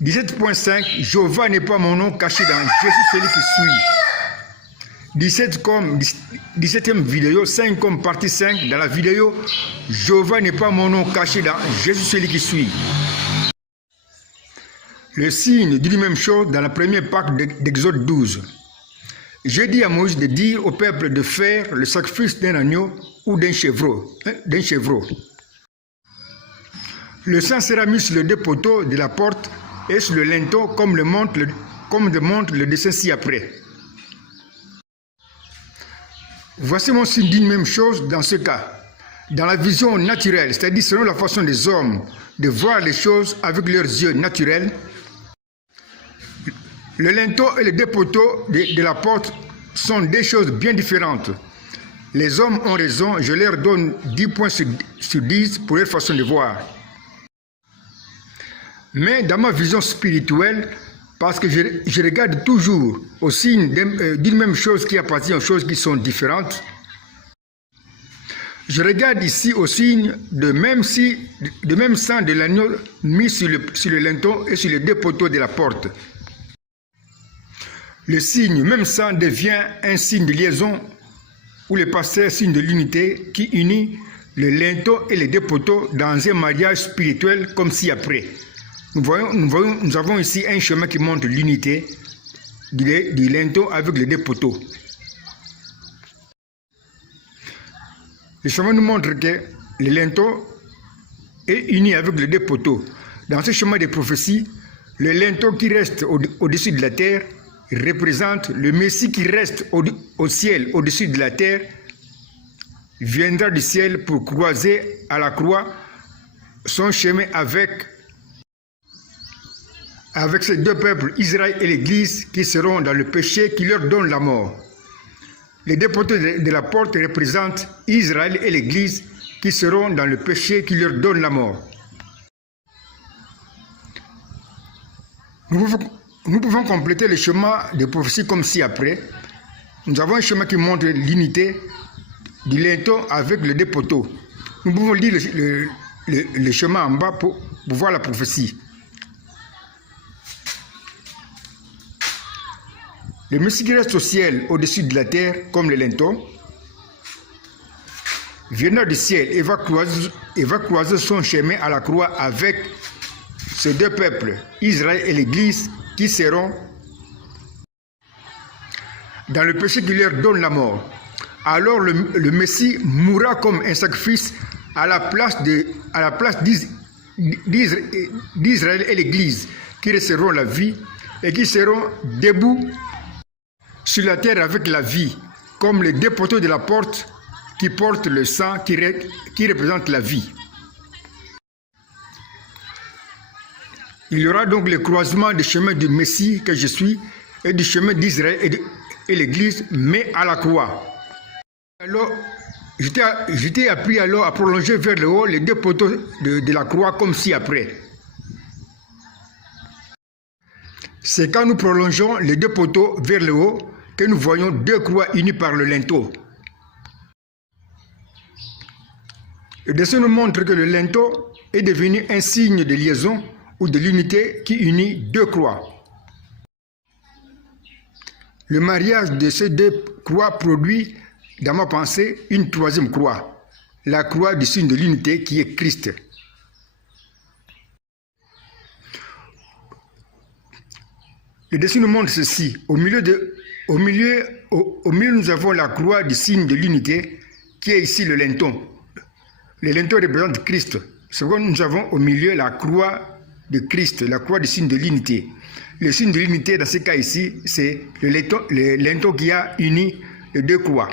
17.5, Jéhovah n'est pas mon nom caché dans Jésus celui qui suit. 17e vidéo, 5 comme partie 5 dans la vidéo, Jéhovah n'est pas mon nom caché dans Jésus celui qui suit. Le signe dit la même chose dans la première partie d'Exode 12. J'ai dit à Moïse de dire au peuple de faire le sacrifice d'un agneau ou d'un chevreau. Le sang sera mis sur les deux poteaux de la porte et sur le linteau comme démontre le dessin ci-après. Voici mon signe d'une même chose dans ce cas. Dans la vision naturelle, c'est-à-dire selon la façon des hommes de voir les choses avec leurs yeux naturels, le linteau et les deux poteaux de la porte sont des choses bien différentes. Les hommes ont raison, je leur donne 10 points sur 10 pour leur façon de voir. Mais dans ma vision spirituelle, parce que je regarde toujours au signe d'une même chose qui appartient aux choses qui sont différentes, je regarde ici au signe de même sang de l'agneau mis sur le linteau et sur les deux poteaux de la porte. Le signe même sang devient un signe de liaison ou le pasteur signe de l'unité qui unit le linteau et les deux poteaux dans un mariage spirituel comme ci-après. Nous avons ici un chemin qui montre l'unité du linteau avec les deux poteaux. Le chemin nous montre que le linteau est uni avec les deux poteaux. Dans ce chemin de prophétie, le linteau qui reste au-dessus de la terre représente le Messie qui reste au ciel, au-dessus de la terre, viendra du ciel pour croiser à la croix son chemin avec ces deux peuples, Israël et l'Église, qui seront dans le péché qui leur donne la mort. Les deux poteaux de la porte représentent Israël et l'Église, qui seront dans le péché qui leur donne la mort. Nous pouvons compléter le schéma de prophétie comme ci-après. Nous avons un schéma qui montre l'unité du linteau avec les deux poteaux. Nous pouvons lire le schéma en bas pour voir la prophétie. Le Messie qui reste au ciel, au-dessus de la terre, comme le linteau, viendra du ciel et va croiser son chemin à la croix avec ces deux peuples, Israël et l'Église, qui seront dans le péché qui leur donne la mort. Alors le Messie mourra comme un sacrifice à la place d'Israël et l'Église, qui recevront la vie et qui seront debout sur la terre avec la vie, comme les deux poteaux de la porte qui portent le sang qui représente la vie. Il y aura donc le croisement du chemin du Messie que je suis et du chemin d'Israël et l'Église, mais à la croix. Alors, je t'ai appris alors à prolonger vers le haut les deux poteaux de la croix comme ci-après. C'est quand nous prolongeons les deux poteaux vers le haut que nous voyons deux croix unies par le linteau. Le dessin nous montre que le linteau est devenu un signe de liaison ou de l'unité qui unit deux croix. Le mariage de ces deux croix produit, dans ma pensée, une troisième croix, la croix du signe de l'unité qui est Christ. Le dessin nous montre ceci. Au milieu, nous avons la croix du signe de l'unité qui est ici le linteau. Le linteau représente Christ. Second, nous avons au milieu la croix de Christ, la croix du signe de l'unité. Le signe de l'unité, dans ce cas ici, c'est le linteau qui a uni les deux croix.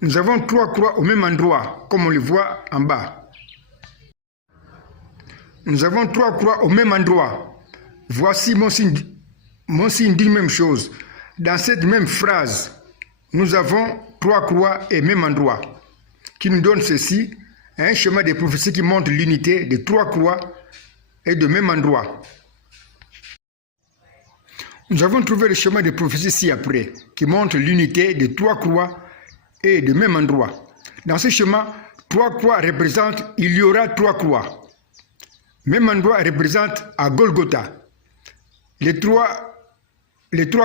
Nous avons trois croix au même endroit, comme on le voit en bas. Nous avons trois croix au même endroit. Voici mon signe d'une même chose. Dans cette même phrase, nous avons trois croix et même endroit, qui nous donne ceci, un schéma de prophétie qui montre l'unité de trois croix et de même endroit. Nous avons trouvé le schéma de prophétie ci-après, qui montre l'unité de trois croix et de même endroit. Dans ce schéma, trois croix représentent il y aura trois croix. même endroit représente à Golgotha. Les trois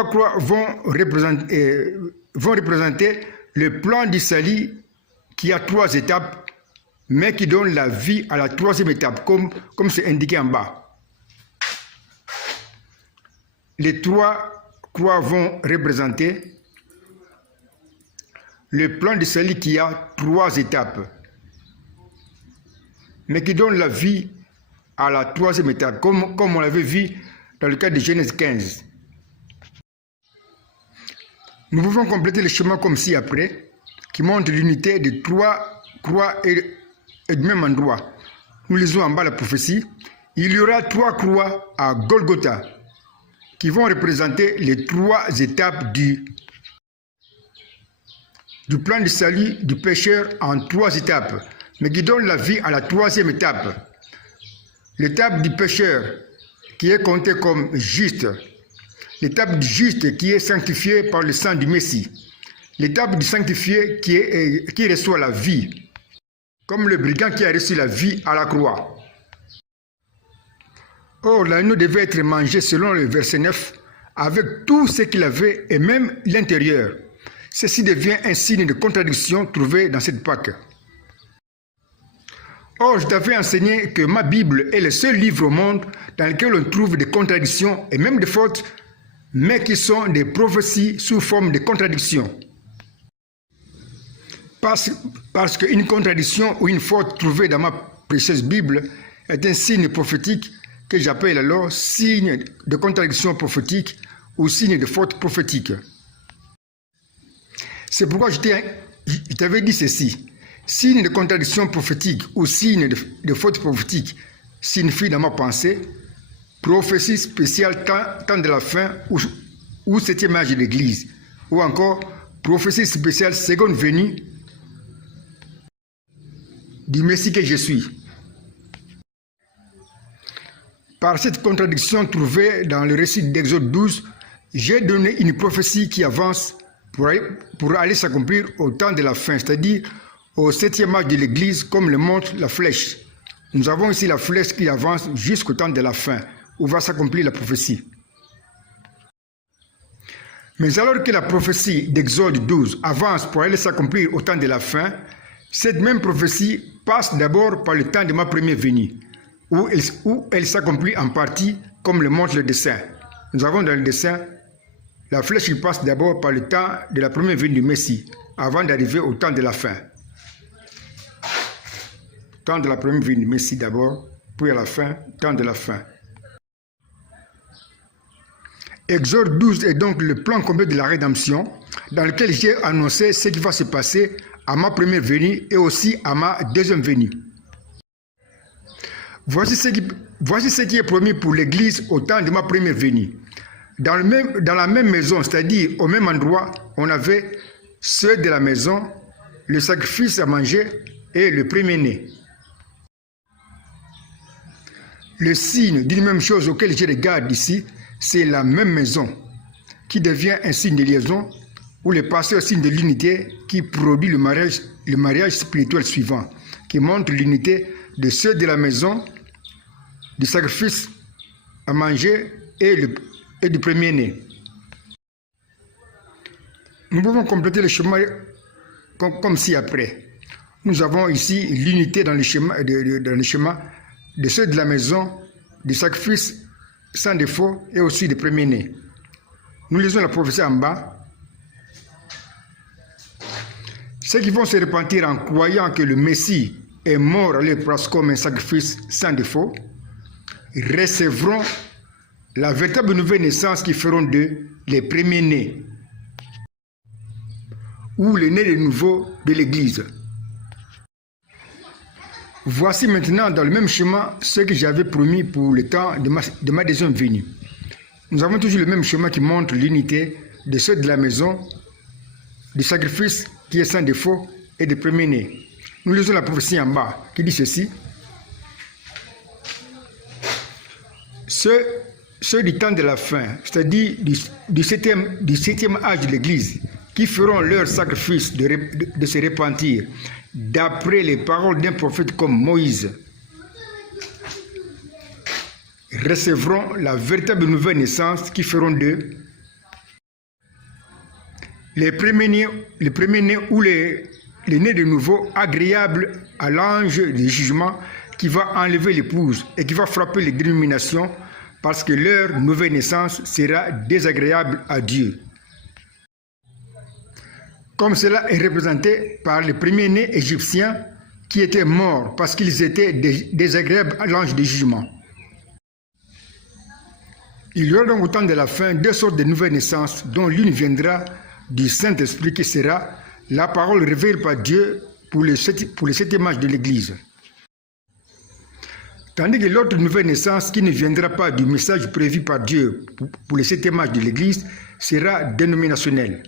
croix vont représenter le plan du salut qui a 3 étapes, mais qui donne la vie à la 3e étape, comme c'est indiqué en bas. Les 3 croix vont représenter le plan du salut qui a 3 étapes, mais qui donne la vie à la 3e étape, comme on l'avait vu dans le cas de Genèse 15. Nous pouvons compléter le schéma comme ci-après, qui montre l'unité de 3 croix et du même endroit. Nous lisons en bas la prophétie. Il y aura 3 croix à Golgotha, qui vont représenter les 3 étapes du plan de salut du pécheur en 3 étapes, mais qui donnent la vie à la 3e étape. L'étape du pécheur qui est comptée comme juste. L'étape du juste qui est sanctifié par le sang du Messie. L'étape du sanctifié qui reçoit la vie, comme le brigand qui a reçu la vie à la croix. Or, l'agneau devait être mangé selon le verset 9, avec tout ce qu'il avait et même l'intérieur. Ceci devient un signe de contradiction trouvé dans cette Pâque. Or, je t'avais enseigné que ma Bible est le seul livre au monde dans lequel on trouve des contradictions et même des fautes, mais qui sont des prophéties sous forme de contradictions. Parce qu'une contradiction ou une faute trouvée dans ma précieuse Bible est un signe prophétique que j'appelle alors signe de contradiction prophétique ou signe de faute prophétique. C'est pourquoi je t'avais dit ceci. Signe de contradiction prophétique ou signe de faute prophétique signifie dans ma pensée prophétie spéciale temps de la fin ou 7e âge de l'Église, ou encore prophétie spéciale seconde venue du Messie que je suis. Par cette contradiction trouvée dans le récit d'Exode 12, j'ai donné une prophétie qui avance pour aller s'accomplir au temps de la fin, c'est-à-dire au 7e âge de l'Église, comme le montre la flèche. Nous avons ici la flèche qui avance jusqu'au temps de la fin, où va s'accomplir la prophétie. Mais alors que la prophétie d'Exode 12 avance pour aller s'accomplir au temps de la fin, cette même prophétie passe d'abord par le temps de ma première venue, où elle s'accomplit en partie comme le montre le dessin. Nous avons dans le dessin la flèche qui passe d'abord par le temps de la première venue du Messie, avant d'arriver au temps de la fin. Temps de la première venue du Messie d'abord, puis à la fin, temps de la fin. Exode 12 est donc le plan complet de la rédemption, dans lequel j'ai annoncé ce qui va se passer à ma première venue et aussi à ma deuxième venue. Voici ce qui est promis pour l'Église au temps de ma première venue. Dans la même maison, c'est-à-dire au même endroit, on avait ceux de la maison, le sacrifice à manger et le premier-né. Le signe d'une même chose auquel je regarde ici, c'est la même maison qui devient un signe de liaison ou le pasteur signe de l'unité qui produit le mariage spirituel suivant, qui montre l'unité de ceux de la maison, du sacrifice à manger et du premier-né. Nous pouvons compléter le schéma comme ci-après. Nous avons ici l'unité dans le schéma de ceux de la maison, du sacrifice sans défaut et aussi des premiers-nés. Nous lisons la prophétie en bas. Ceux qui vont se repentir en croyant que le Messie est mort à leur place comme un sacrifice sans défaut, recevront la véritable nouvelle naissance qui feront d'eux les premiers-nés ou les nés de nouveau de l'Église. Voici maintenant dans le même schéma ce que j'avais promis pour le temps de ma deuxième venue. Nous avons toujours le même schéma qui montre l'unité de ceux de la maison, du sacrifice qui est sans défaut et des premiers-nés. Nous lisons la prophétie en bas qui dit ceci. Ceux du temps de la fin, c'est-à-dire du septième âge de l'Église, qui feront leur sacrifice de se repentir, d'après les paroles d'un prophète comme Moïse. recevront la véritable nouvelle naissance qui feront d'eux les premiers-nés ou les nés de nouveau agréables à l'ange du jugement qui va enlever l'épouse et qui va frapper les dénominations parce que leur nouvelle naissance sera désagréable à Dieu. Comme cela est représenté par les premiers-nés égyptiens qui étaient morts parce qu'ils étaient désagréables à l'ange du jugement. Il y aura donc au temps de la fin deux sortes de nouvelles naissances dont l'une viendra du Saint-Esprit qui sera la parole révélée par Dieu pour les sept images de l'Église. Tandis que l'autre nouvelle naissance qui ne viendra pas du message prévu par Dieu pour les sept images de l'Église sera dénominationnelle.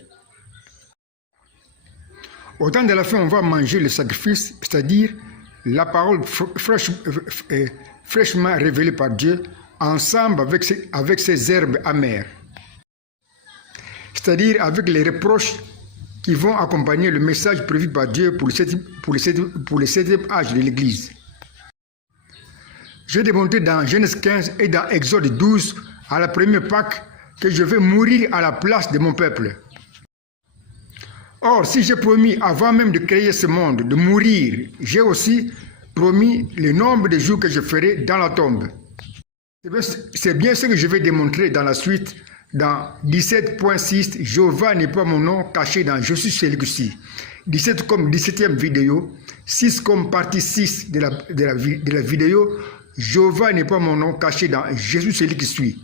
Au temps de la fin, on va manger le sacrifice, c'est-à-dire la parole fraîchement révélée par Dieu, ensemble avec ses herbes amères. C'est-à-dire avec les reproches qui vont accompagner le message prévu par Dieu pour les septième âge de l'Église. J'ai démontré dans Genèse 15 et dans Exode 12, à la première Pâque, que je vais mourir à la place de mon peuple. Or, si j'ai promis avant même de créer ce monde de mourir, j'ai aussi promis le nombre de jours que je ferai dans la tombe. C'est bien ce que je vais démontrer dans la suite. Dans 17.6, Jéhovah n'est pas mon nom caché dans Je suis celui-ci. 17 comme 17e vidéo, 6 comme partie 6 de la vidéo, Jéhovah n'est pas mon nom caché dans Je suis celui qui suis.